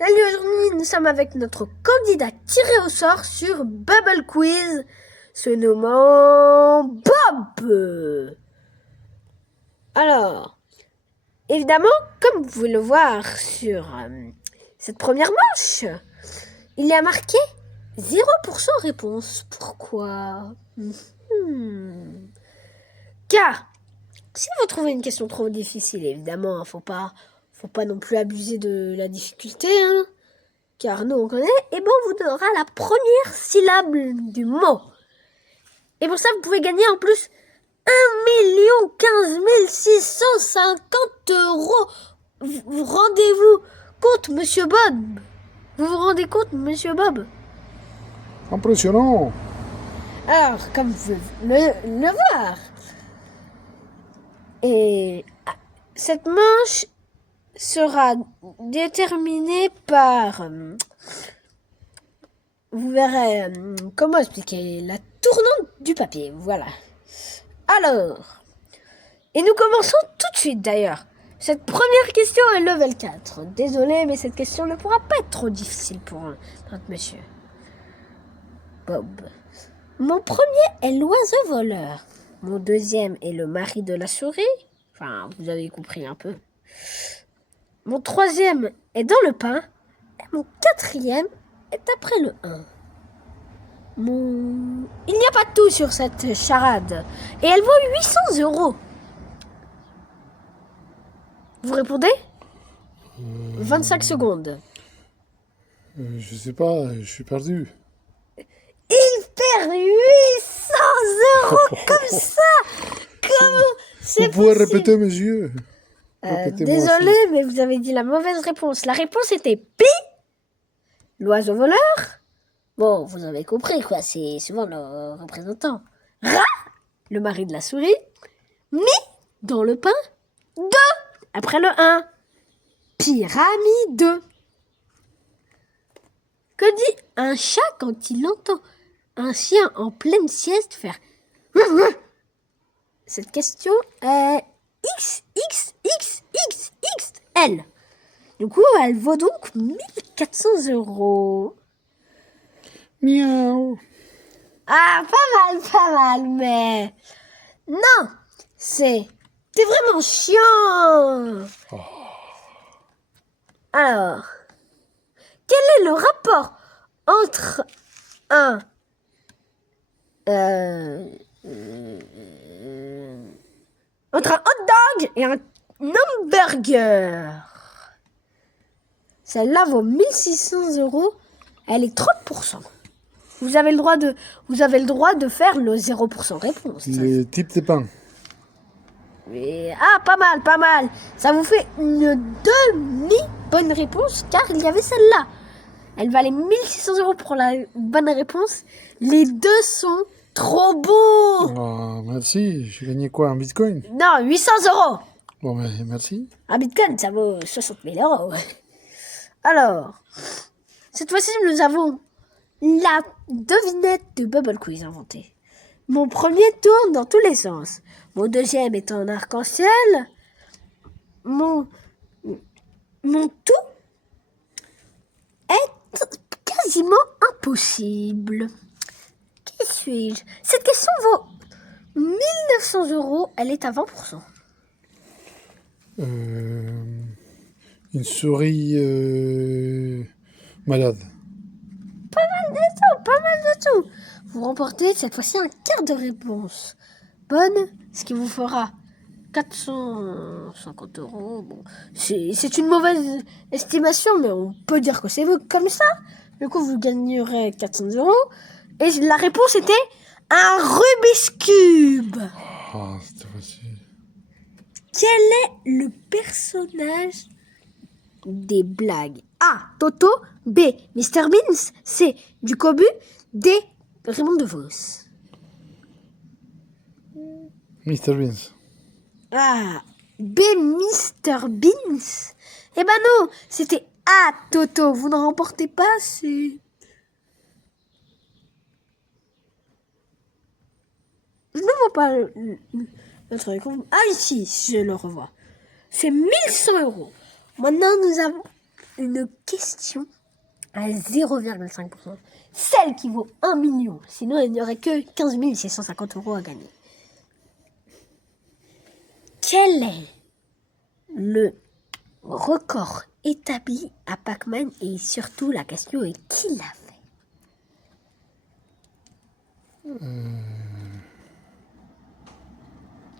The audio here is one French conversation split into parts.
Salut, aujourd'hui nous sommes avec notre candidat tiré au sort sur Bubble Quiz, se nommant Bob. Alors, évidemment, comme vous pouvez le voir sur cette première manche, il y a marqué 0% réponse. Pourquoi? Car, si vous trouvez une question trop difficile, évidemment, faut pas non plus abuser de la difficulté, hein. Car nous on connaît, et bon, on vous donnera la première syllabe du mot. Et pour ça, vous pouvez gagner en plus 1 015 650 €. Vous rendez-vous compte, monsieur Bob? Vous vous rendez compte, monsieur Bob? Impressionnant. Alors, comme vous le voir, et cette manche sera déterminée par... Vous verrez comment expliquer la tournante du papier, voilà. Alors, et nous commençons tout de suite d'ailleurs. Cette première question est level 4. Désolé, mais cette question ne pourra pas être trop difficile pour notre monsieur Bob. Mon premier est l'oiseau voleur. Mon deuxième est le mari de la souris. Enfin, vous avez compris un peu. Mon troisième est dans le pain. Et mon quatrième est après le 1. Il n'y a pas de tout sur cette charade. Et elle vaut 800 €. Vous répondez 25 secondes. Je sais pas, je suis perdu. Il perd 800 € comme ça. Comment c'est Vous pouvez possible? répéter, monsieur? Répétez-moi Désolé, aussi. mais vous avez dit la mauvaise réponse. La réponse était Pi, l'oiseau voleur. Bon, vous avez compris, quoi. C'est souvent le représentant. Ra, le mari de la souris. Mi, dans le pain. De, après le 1. Pyramide. Que dit un chat quand il entend un chien en pleine sieste faire... Cette question est XXXXXL. Du coup, elle vaut donc 1400 €. Miaou. Ah, pas mal, mais... Non, c'est vraiment chiant. Alors, quel est le rapport entre un... entre un hot dog et un hamburger? Celle-là vaut 1600 €. Elle est 30%. Vous avez le droit de faire le 0% réponse. Le type de pain. Mais, pas mal. Ça vous fait une demi-bonne réponse car il y avait celle-là. Elle valait 1600 € pour la bonne réponse. Les deux sont trop beaux. Ah, merci. J'ai gagné quoi, un bitcoin? Non, 800 €. Bon, mais merci. Un bitcoin, ça vaut 60 000 €. Alors, cette fois-ci, nous avons la devinette de Bubble Quiz inventée. Mon premier tourne dans tous les sens. Mon deuxième est en arc-en-ciel. Mon tout est quasiment impossible. Qui suis-je? Cette question vaut 1900 €. Elle est à 20%. Une souris malade. Pas mal de tout. Vous remportez cette fois-ci un quart de réponse bonne, ce qui vous fera 450 €. Bon, c'est une mauvaise estimation, mais on peut dire que c'est comme ça. Du coup, vous gagnerez 400 €. Et la réponse était un Rubik's Cube. Ah, c'était facile. Quel est le personnage des blagues? A. Toto. B. Mr Beans. C. Ducobu. D. Raymond DeVos. Mr. Beans. Ah, B. Mr Beans. Eh ben non, c'était A. Toto. Vous ne remportez pas, c'est... Je ne vois pas le truc. Ah, ici, je le revois. C'est 1100 €. Maintenant, nous avons une question à 0,5%. Celle qui vaut 1 million. Sinon, il n'y aurait que 15 650 € à gagner. Quel est le record établi à Pac-Man? Et surtout, la question est qui l'a fait?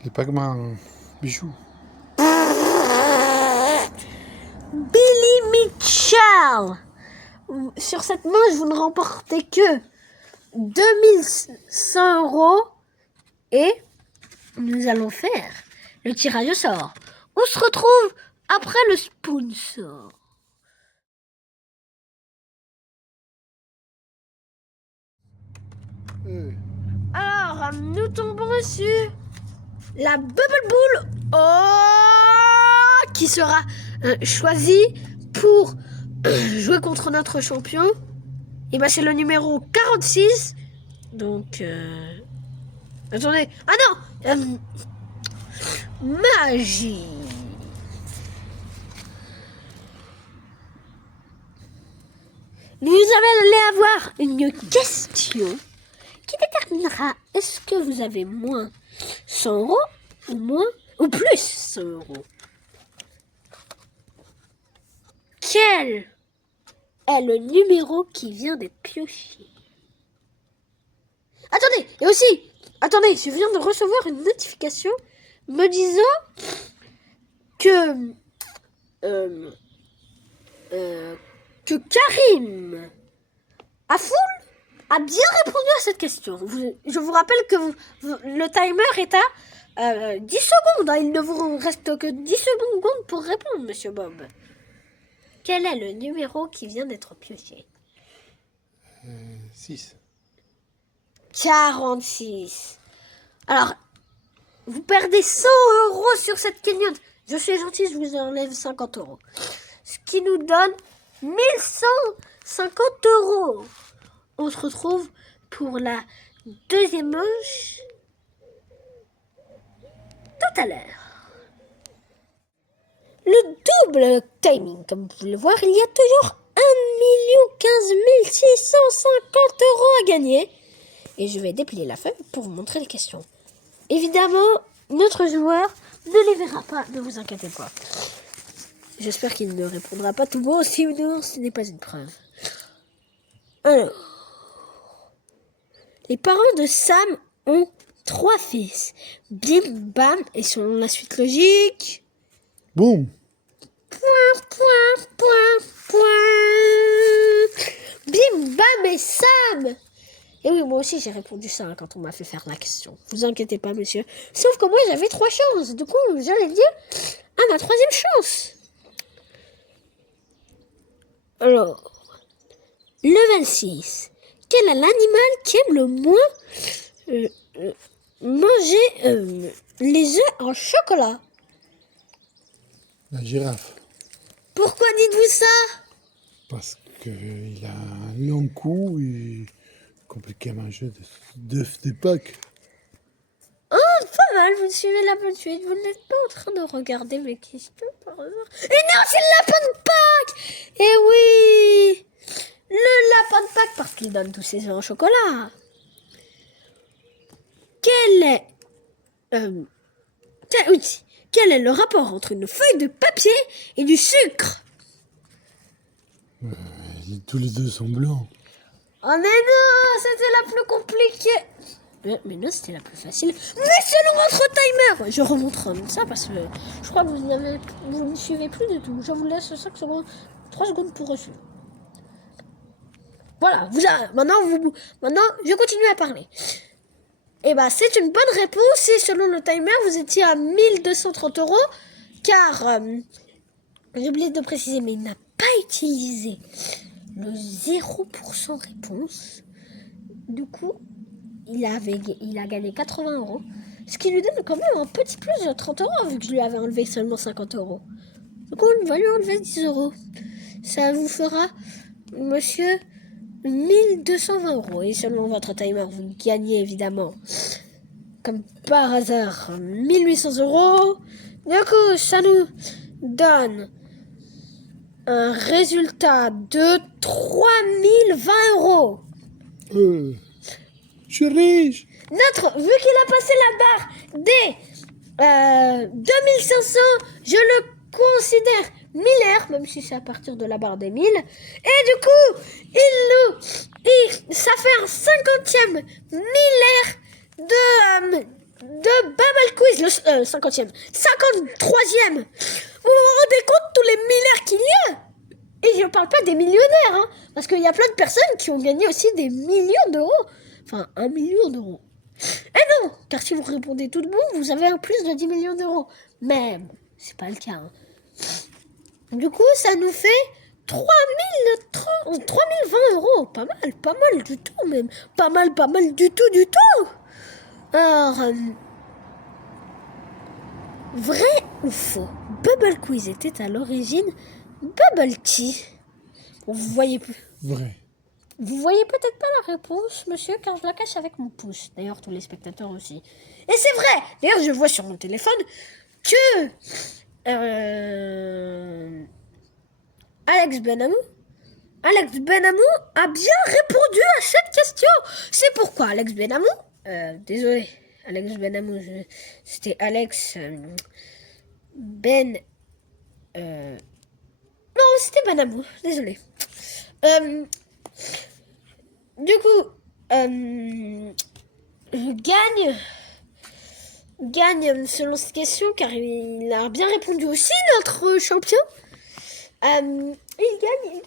Les Pac-Man bijoux. Billy Mitchell. Sur cette manche, vous ne remportez que 2100 € et nous allons faire le tirage au sort. On se retrouve après le sponsor. Alors, nous tombons sur la Bubble Bull qui sera choisie pour jouer contre notre champion. Et ben c'est le numéro 46. Donc, attendez. Ah non, magie. Nous allons avoir une question qui déterminera est-ce que vous avez moins 100 € ou moins ou plus 100 €. Quel est le numéro qui vient d'être pioché? Attendez, et aussi, attendez, je viens de recevoir une notification me disant que Karim Afoul a bien répondu à cette question. Je vous rappelle que le timer est à 10 secondes. Hein. Il ne vous reste que 10 secondes pour répondre, monsieur Bob. Quel est le numéro qui vient d'être pioché? 6. 46. Alors, vous perdez 100 € sur cette cagnotte. Je suis gentil, je vous enlève 50 €. Ce qui nous donne 1150 €. On se retrouve pour la deuxième manche tout à l'heure. Le double timing, comme vous pouvez le voir, il y a toujours 1 15 650 € à gagner. Et je vais déplier la feuille pour vous montrer les questions. Évidemment, notre joueur ne les verra pas, ne vous inquiétez pas. J'espère qu'il ne répondra pas tout bon, sinon ce n'est pas une preuve. Alors, les parents de Sam ont 3 fils. Bim, bam, et selon la suite logique... Boum. Point, point, point, point. Bim, bam et Sam. Et oui, moi aussi j'ai répondu ça hein, quand on m'a fait faire la question. Vous inquiétez pas, monsieur. Sauf que moi j'avais 3 chances. Du coup, j'allais dire ma 3e chance. Alors, le 26. Quel est l'animal qui aime le moins manger les œufs en chocolat? La girafe. Pourquoi dites-vous ça? Parce qu'il a un long cou et compliqué à manger d'œufs de Pâques. Oh, pas mal, vous suivez la bonne suite. Vous n'êtes pas en train de regarder mes questions par hasard. Et non, c'est le lapin de Pâques. Eh oui, le lapin de Pâques parce qu'il donne tous ses œufs en chocolat. Quel est le rapport entre une feuille de papier et du sucre? Tous les deux sont blancs. Oh mais non, c'était la plus compliquée. Mais non, c'était la plus facile. Mais selon votre timer, je remonte ça parce que je crois que vous ne suivez plus du tout. Je vous laisse 5 secondes, 3 secondes pour reçu. Voilà, maintenant, je continue à parler. Et bah, c'est une bonne réponse. Et selon le timer, vous étiez à 1230 €. Car, j'ai oublié de préciser, mais il n'a pas utilisé le 0% réponse. Du coup, il a gagné 80 €. Ce qui lui donne quand même un petit plus de 30 € vu que je lui avais enlevé seulement 50 €. Du coup, on va lui enlever 10 €. Ça vous fera, monsieur, 1220 €. Et selon votre timer, vous gagnez évidemment, comme par hasard, 1800 €. Du coup, ça nous donne un résultat de 3020 euros. Je suis riche. Vu qu'il a passé la barre des 2500, je le considère millaire, même si c'est à partir de la barre des 1000. Et du coup, ça fait un 50e millaire de Bubble Quiz, le 50e, 53e. Vous vous rendez compte tous les millaires qu'il y a? Et je ne parle pas des millionnaires, hein, parce qu'il y a plein de personnes qui ont gagné aussi des millions d'euros. Enfin, 1 million d'euros. Et non, car si vous répondez tout bon, vous avez un plus de 10 millions d'euros. Mais bon, c'est pas le cas. Hein. Du coup, ça nous fait 3020 euros. Pas mal du tout même. Pas mal du tout. Alors, vrai ou faux? Bubble Quiz était à l'origine Bubble Tea. Vous voyez plus. Vrai. Vous voyez peut-être pas la réponse, monsieur, car je la cache avec mon pouce. D'ailleurs, tous les spectateurs aussi. Et c'est vrai. D'ailleurs, je vois sur mon téléphone que Alex Benamou a bien répondu à cette question. C'est pourquoi Alex Benamou, désolé, Alex Benamou, c'était Alex non, c'était Benamou, désolé. Du coup, gagne selon cette question, car il a bien répondu aussi, notre champion. Il gagne 1000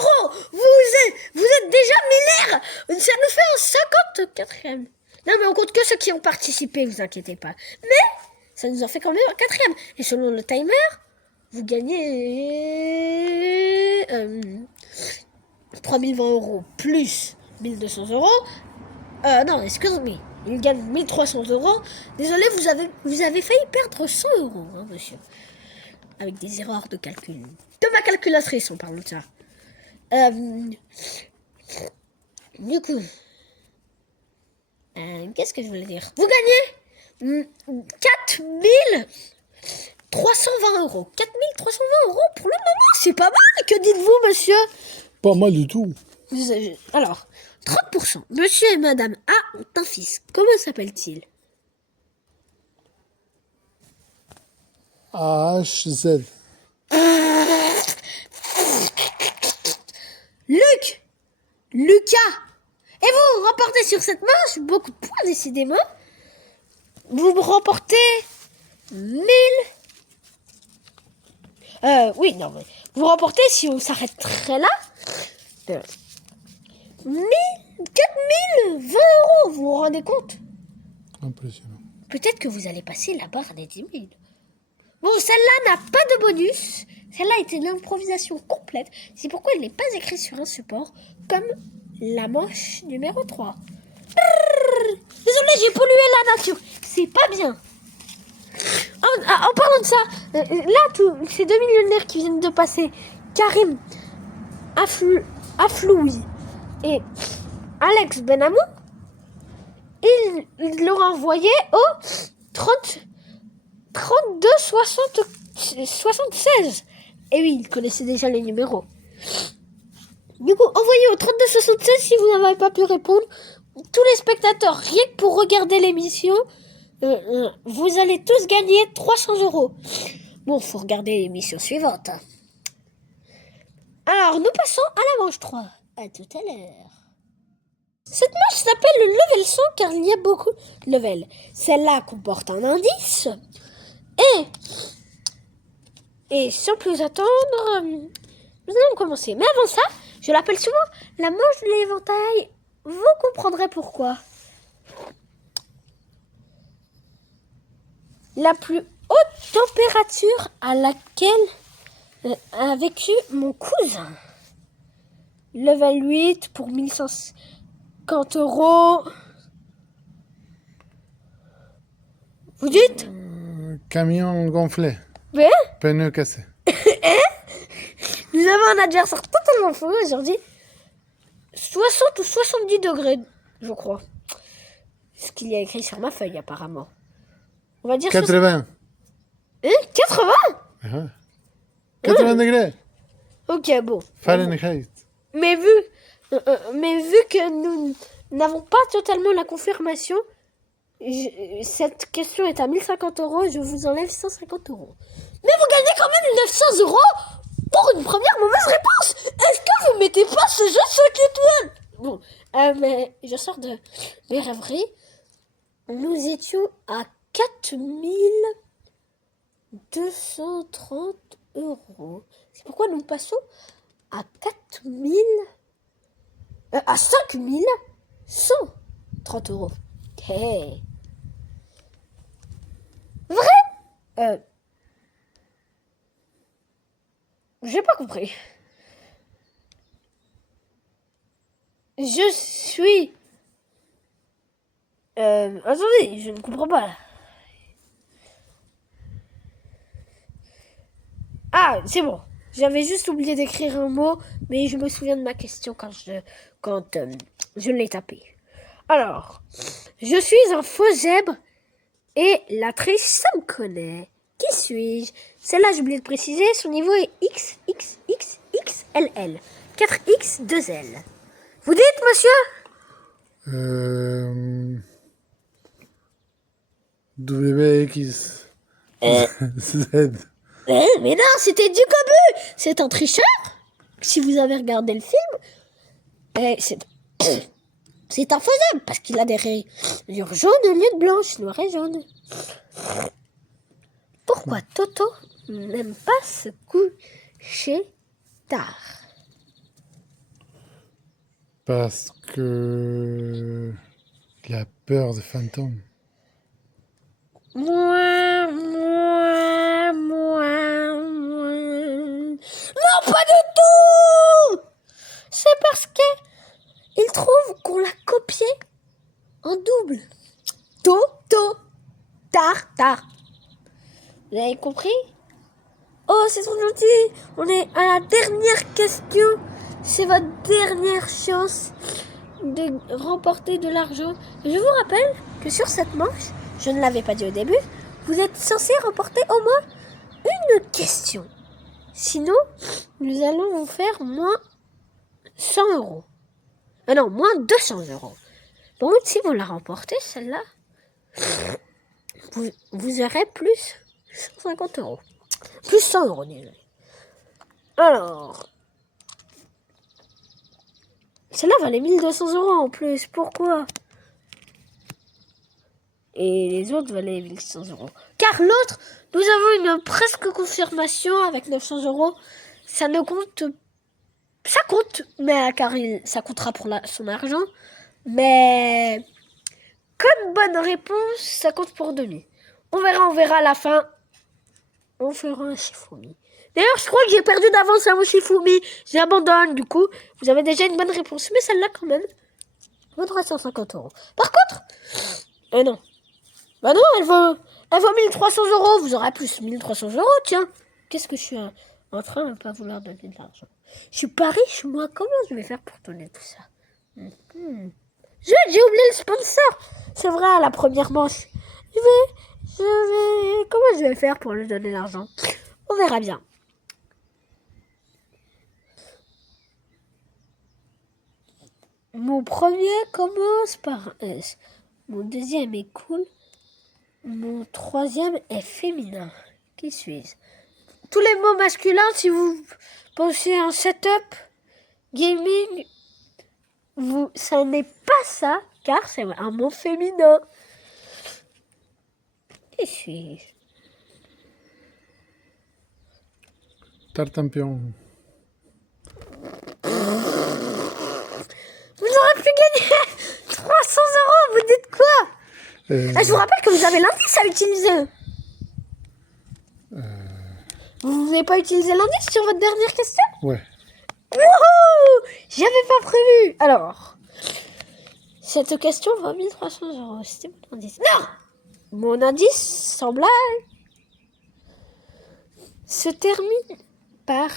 euros. Vous êtes déjà millaire. Ça nous fait un 54e. Non, mais on compte que ceux qui ont participé, vous inquiétez pas. Mais ça nous en fait quand même un 4e. Et selon le timer, vous gagnez 3020 euros plus 1200 euros. Non, excusez-moi. Il gagne 1300 euros. Désolé, vous avez failli perdre 100 euros, hein, monsieur. Avec des erreurs de calcul. De ma calculatrice, on parle de ça. Du coup, qu'est-ce que je voulais dire? Vous gagnez 4320 euros. 4320 euros pour le moment, c'est pas mal. Que dites-vous, monsieur? Pas mal du tout. Alors, 30%. Monsieur et madame A ont un fils. Comment s'appelle-t-il? HZ. Lucas. Et vous remportez sur cette manche beaucoup de points, décidément. Vous remportez 1000. Oui, non, mais vous remportez, si on s'arrêterait là, 4020 euros. Vous vous rendez compte? Impressionnant. Peut-être que vous allez passer la barre des 10 000. Bon, celle-là n'a pas de bonus. Celle-là était une improvisation complète. C'est pourquoi elle n'est pas écrite sur un support comme la manche numéro 3. Désolé, j'ai pollué la nature. C'est pas bien. En parlant de ça, là, tous ces deux millionnaires qui viennent de passer, Karim Afloui et Alex Benamou, il leur a envoyé au 32 76. Et oui, il connaissait déjà les numéros. Du coup, envoyez au 32 76 si vous n'avez pas pu répondre. Tous les spectateurs, rien que pour regarder l'émission, vous allez tous gagner 300 euros. Bon, faut regarder l'émission suivante. Alors, nous passons à la manche 3. À tout à l'heure. Cette manche s'appelle le level 100 car il y a beaucoup de levels. Celle-là comporte un indice. Et sans plus attendre, nous allons commencer. Mais avant ça, je l'appelle souvent la manche de l'éventail. Vous comprendrez pourquoi. La plus haute température à laquelle a vécu mon cousin. Level 8 pour 1150 euros. Vous dites? Camion gonflé. Mais Pneu cassé. nous avons un adversaire totalement fou aujourd'hui. 60 ou 70 degrés, je crois. Ce qu'il y a écrit sur ma feuille, apparemment. On va dire 80. 80 80 degrés. Ok, bon. Fahrenheit. Mais vu que nous n'avons pas totalement la confirmation, cette question est à 1050 €, je vous enlève 150 €. Mais vous gagnez quand même 900 € pour une première mauvaise réponse. Est-ce que vous mettez pas ce jeu 5 étoiles? Bon, mais je sors de mes rêveries. Nous étions à 4230 €. C'est pourquoi nous passons à 5130 €. Ok. Vrai? J'ai pas compris. Je suis... attendez, je ne comprends pas là. Ah, c'est bon. J'avais juste oublié d'écrire un mot, mais je me souviens de ma question quand je l'ai tapé. Alors, je suis un faux zèbre et la triche, ça me connaît. Qui suis-je? Celle-là, j'ai oublié de préciser, son niveau est XXXXLL. 4X, 2L. Vous dites, monsieur? WX. Z. Mais non, c'était du Cobu. C'est un tricheur. Si vous avez regardé le film, c'est un faux zèbre parce qu'il a des rayures jaunes au lieu de blanches, noires et jaunes. Pourquoi Toto n'aime pas se coucher tard? Parce que il a peur des fantômes. Moi. Non, pas du tout. C'est parce que il trouve qu'on l'a copié en double. Toto, tard. Vous avez compris? Oh, c'est trop gentil. On est à la dernière question. C'est votre dernière chance de remporter de l'argent. Je vous rappelle que sur cette manche, je ne l'avais pas dit au début, vous êtes censé remporter au moins une question. Sinon, nous allons vous faire moins 100 €. Non, moins 200 €. Bon, si vous la remportez, celle-là, vous aurez plus 150 €. Plus 100 €, désolé. Alors, celle-là valait 1200 € en plus. Pourquoi? Et les autres valaient 1600 €. Car l'autre, nous avons une presque confirmation avec 900 €. Ça ne compte... Ça compte, mais car ça comptera pour son argent. Mais comme bonne réponse, ça compte pour demi. On verra à la fin. On fera un Shifumi. D'ailleurs, je crois que j'ai perdu d'avance à mon Shifumi. J'abandonne, du coup. Vous avez déjà une bonne réponse. Mais celle-là, quand même, vaudra 150 €. Par contre... non. Bah non, elle vaut 1300 €. Vous aurez plus 1300 €, tiens. Qu'est-ce que je suis en train de ne pas vouloir donner de l'argent? Je suis pas riche, moi. Comment je vais faire pour donner tout ça? J'ai oublié le sponsor. C'est vrai, à la première manche. Comment je vais faire pour lui donner l'argent? On verra bien. Mon premier commence par un S. Mon deuxième est cool. Mon troisième est féminin. Qui suis-je? Tous les mots masculins, si vous pensez à un setup gaming, ça n'est pas ça, car c'est un mot féminin. Qui suis-je? Tartampion. Vous aurez pu gagner 300 €, vous dites quoi? Je vous rappelle que vous avez l'indice à utiliser. Vous n'avez pas utilisé l'indice sur votre dernière question? Ouais. Wouhou! J'avais pas prévu. Alors, cette question vaut 1300 €. C'était mon indice. Non! Mon indice, sans blague, se termine par...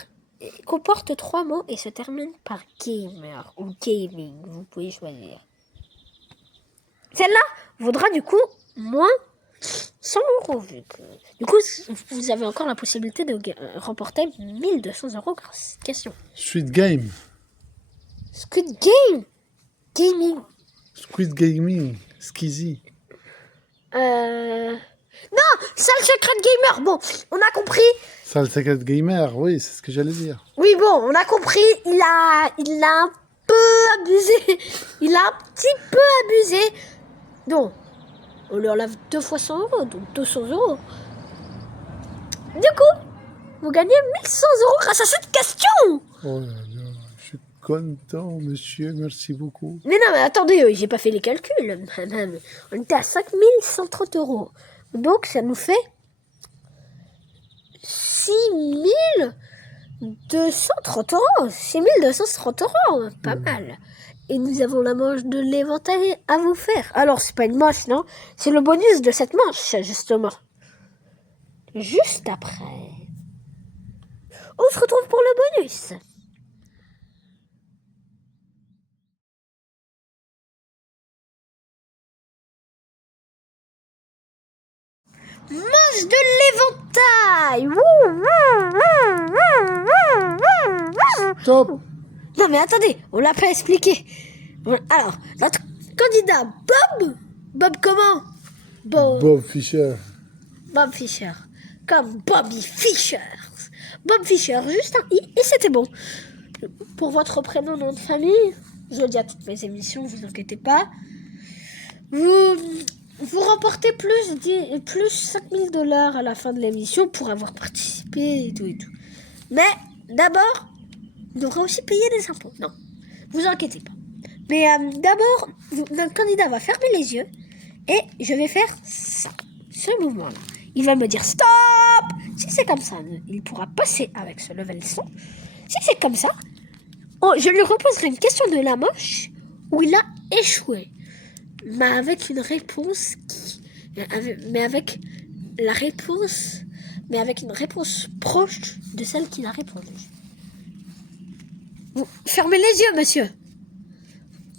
comporte 3 mots et se termine par gamer ou gaming. Vous pouvez choisir. Celle-là vaudra du coup moins 100 euros. Du coup, vous avez encore la possibilité de remporter 1200 euros grâce à cette question. Squid Game. Squid Game. Gaming. Squid Gaming. Skizzy. Non, Sale Secret Gamer. Bon, on a compris. Sale Secret Gamer, oui, c'est ce que j'allais dire. Oui, bon, on a compris. Il a un peu abusé. Il a un petit peu abusé. Donc, on lui enlève 2 fois 100 euros, donc 200 euros. Du coup, vous gagnez 1100 euros grâce à cette question. Oh là là, je suis content, monsieur, merci beaucoup. Mais non, mais attendez, j'ai pas fait les calculs. On était à 5130 euros. Donc, ça nous fait 6230 euros. 6230 euros, pas mal. Et nous avons la manche de l'éventail à vous faire. Alors, c'est pas une manche, non? C'est le bonus de cette manche, justement. Juste après. On se retrouve pour le bonus. Manche de l'éventail. Stop. Non mais attendez, on l'a pas expliqué. Alors, notre candidat Bob comment? Bob Fischer. Bob Fischer. Comme Bobby Fischer. Bob Fischer, juste un i et c'était bon. Pour votre prénom, nom de famille, je le dis à toutes mes émissions, vous inquiétez pas. Vous remportez plus 5000 $ à la fin de l'émission pour avoir participé et tout et tout. Mais d'abord, vous devrez aussi payer des impôts. Non, vous inquiétez pas. Mais d'abord, notre candidat va fermer les yeux et je vais faire ça, ce mouvement-là. Il va me dire stop. Si c'est comme ça, il pourra passer avec ce level 100. Si c'est comme ça, je lui reposerai une question de la manche où il a échoué. Mais avec une réponse mais avec une réponse proche de celle qu'il a répondu. Vous fermez les yeux, monsieur.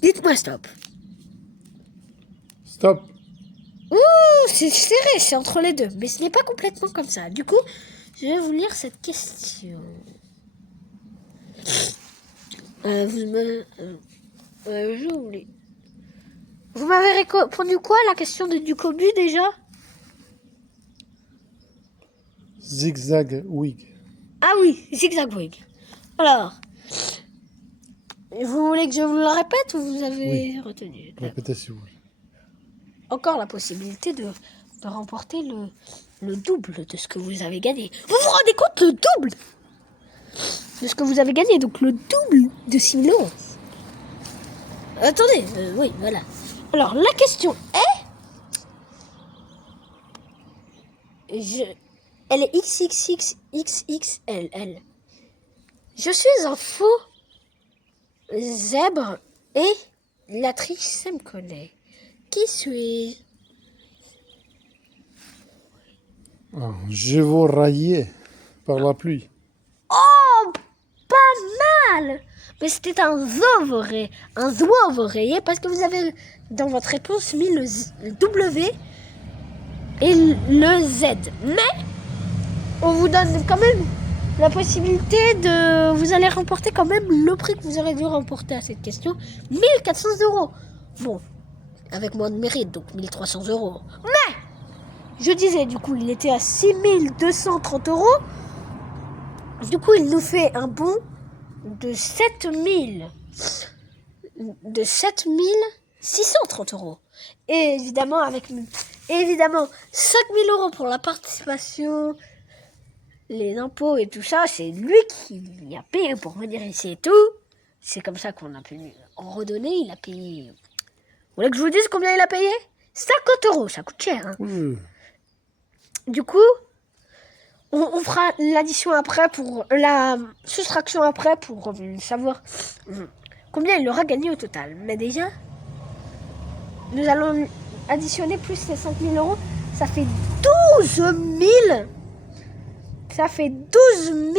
Dites-moi stop. Stop. Ouh, c'est serré, c'est entre les deux. Mais ce n'est pas complètement comme ça. Du coup, je vais vous lire cette question. Je oublie. Vous m'avez répondu quoi, la question du cobu, déjà? Zigzag Wig. Ah oui, Zigzag Wig. Alors, vous voulez que je vous le répète ou vous avez retenu? Répétez s'il vous plaît. Encore la possibilité de remporter le double de ce que vous avez gagné. Vous vous rendez compte, le double de ce que vous avez gagné, donc le double de 6 000 euros. Attendez, oui, voilà. Alors, la question est... Elle est XXXXXL. Je suis un faux zèbre et la triche me connaît. Qui suis-je? Je vous raillais par la pluie. Oh, pas mal. Mais c'était un zouvré parce que vous avez dans votre réponse mis le W et le Z. Mais on vous donne quand même la possibilité de... Vous allez remporter quand même le prix que vous aurez dû remporter à cette question. 1400 euros. Bon, avec moins de mérite, donc 1300 euros. Mais, je disais, du coup, il était à 6230 euros. Du coup, il nous fait un bon de 7630 euros. Et évidemment, 5000 euros pour la participation, les impôts et tout ça, c'est lui qui a payé pour venir ici et tout. C'est comme ça qu'on a pu en redonner. Il a payé. Vous voulez que je vous dise combien il a payé? 50 euros, ça coûte cher. Hein. Du coup, on fera l'addition après pour la soustraction après pour savoir combien il aura gagné au total. Mais déjà, nous allons additionner plus les 5 000 euros. Ça fait 12 000. Ça fait 12 000.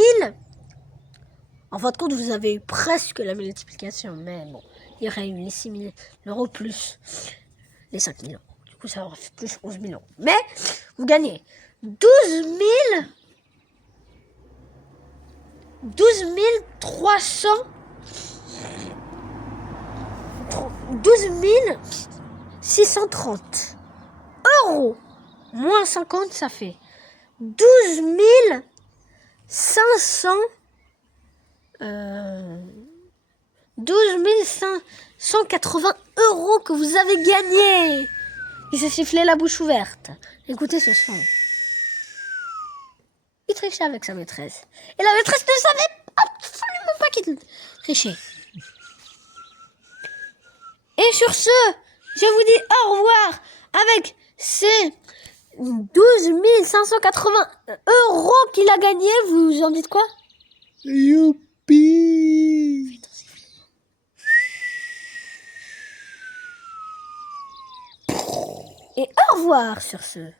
En fin de compte, vous avez eu presque la multiplication. Mais bon, il y aurait eu les 6 000 euros plus les 5 000 euros. Du Du coup, ça aurait fait plus 11 000 euros. Mais vous gagnez 12 300 12 630 euros. Moins 50, ça fait 12 500 580 euros que vous avez gagné. Il s'est sifflé la bouche ouverte. Écoutez ce son. Il trichait avec sa maîtresse. Et la maîtresse ne savait absolument pas qu'il trichait. Et sur ce, je vous dis au revoir avec ces 12 580 euros qu'il a gagné. Vous en dites quoi? Youpi! Et au revoir sur ce.